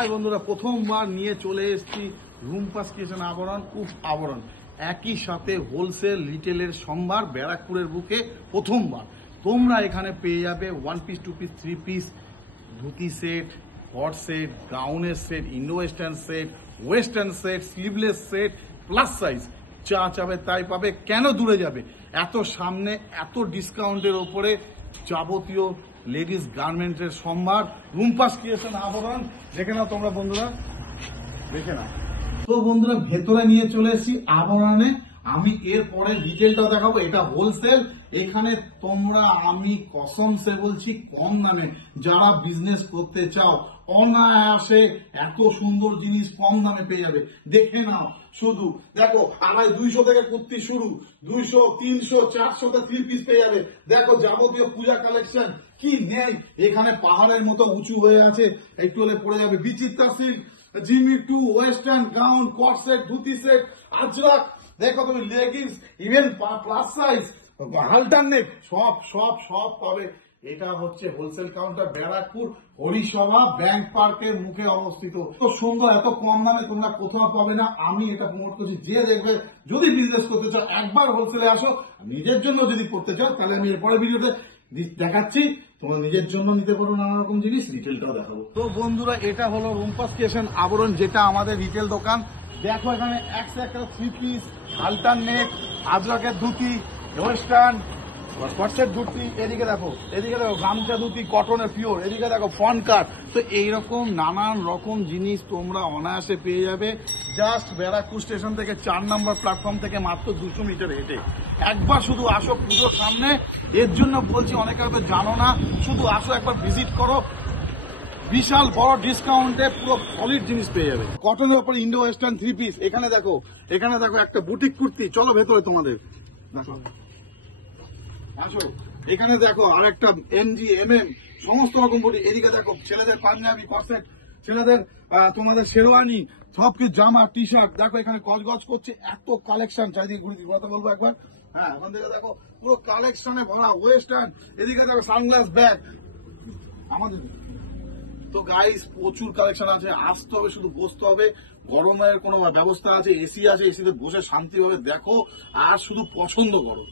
High বন্ধুরা, প্রথমবার নিয়ে চলে এসেছি রুম্পাস ক্রিয়েশন আবরণ আবরণ একই সাথে হোলসেল রিটেলের সম্ভার ব্যারাকপুরের বুকে প্রথমবার তোমরা এখানে পেয়ে যাবে 1 piece 2 piece 3 piece dhoti set, hot set, গাউনের set, Indo western set, sleeveless set, plus size. যা চাবে তাই পাবে। কেন দূরে যাবে? এত সামনে, এত ডিসকাউন্টের ওপরে যাবতীয় লেডিস গার্মেন্টের সম্ভার রুম্পাস ক্রিয়েশন আবরণ। দেখে নাও তোমরা বন্ধুরা, দেখে নাও। তো বন্ধুরা, ভেতরে নিয়ে চলে এসেছি আবরণে। আমি এরপরে ডিটেলটা দেখাবো। এটা হোলসেল। এখানে তোমরা, আমি কসম সে বলছি, কম দামে যারা বিজনেস করতে চাও অনায়াসে এত সুন্দর জিনিস কম দামে পেয়ে যাবে। দেখে নাও শুধু, দেখো 250 থেকে কুর্তি শুরু, 200, 300, 400 3 পিস পেয়ে যাবে। দেখো যাবতীয় পূজা কালেকশন কি নেই এখানে, পাহাড়ের মতো উঁচু হয়ে আছে, একটু হলে পড়ে যাবে। Bichitra silk, Jimmy Choo, western gown, cord set, dhoti set, Ajrak, দেখো তুমি leggings, even plus size, halter neck, সব সব সব পাবে। এটা হচ্ছে wholesale counter, Barrackpore Harisabha bank পার্কের মুখে অবস্থিত। তো সুন্দর, এত কম দামে তোমরা কোথাও পাবে না। আমি এটা প্রমোট করছি, যে দেখবে যদি বিজনেস করতে চাও একবার হোলসেলে আসো। নিজের জন্য যদি করতে চাও তাহলে আমি এরপরে ভিডিওতে দেখাচ্ছি, তোমরা নিজের জন্য নিতে পারো নানা রকম জিনিস, রিটেলটাও দেখাবো। তো বন্ধুরা, এটা হলো রুম্পাস ক্রিয়েশন আবরণ, যেটা আমাদের রিটেল দোকান। দেখো এখানে একটা 3 পিস, হালটার নেক, আজরাকের ধুতি, ওয়েস্টার্ন কটসেট ধুতি, এদিকে দেখো গামছা ধুতি, কটনের পিওর, এদিকে দেখো ফন কাট। তো এইরকম নানান রকম জিনিস তোমরা অনায়াসে পেয়ে যাবে জাস্ট ব্যারাকপুর স্টেশন থেকে 4 নম্বর প্ল্যাটফর্ম থেকে মাত্র 200 মিটার হেঁটে। একবার শুধু আসো পুজোর সামনে, এর জন্য বলছি, অনেকে হয়তো জানো না, শুধু আসো একবার ভিজিট করো। বিশাল বড় ডিসকাউন্টে পুরো সলিড জিনিস পেয়ে যাবে। কটনের উপর ইন্ডো ওয়েস্টার্ন 3 পিস। এখানে দেখো একটা বুটিক কুর্তি। চলো ভেতরে, তোমাদের দেখো, আসো। এখানে দেখো আরেকটা এমজি, এমএম, সমস্ত রকম বুটিক। এদিকে দেখো ছেলেদের পাঞ্জাবি, কটসেট, ছেলেদের তোমাদের শেরওয়ানি, সবকিছু, জামা, টি শার্ট। দেখো এখানে গজগজ করছে, এত কালেকশন। চারিদিকে ঘুরে কথা বলবো একবার। হ্যাঁ, ওখান থেকে দেখো পুরো কালেকশনে ভরা ওয়েস্টার্ন। এদিকে দেখো সানগ্লাস, ব্যাগ আমাদের। তো গাইস, প্রচুর কালেকশন আছে। আসতে হবে, শুধু বসতে হবে। গরমের কোনো ব্যবস্থা আছে, এসি আছে, এসিতে বসে শান্তিভাবে দেখো আর শুধু পছন্দ করো।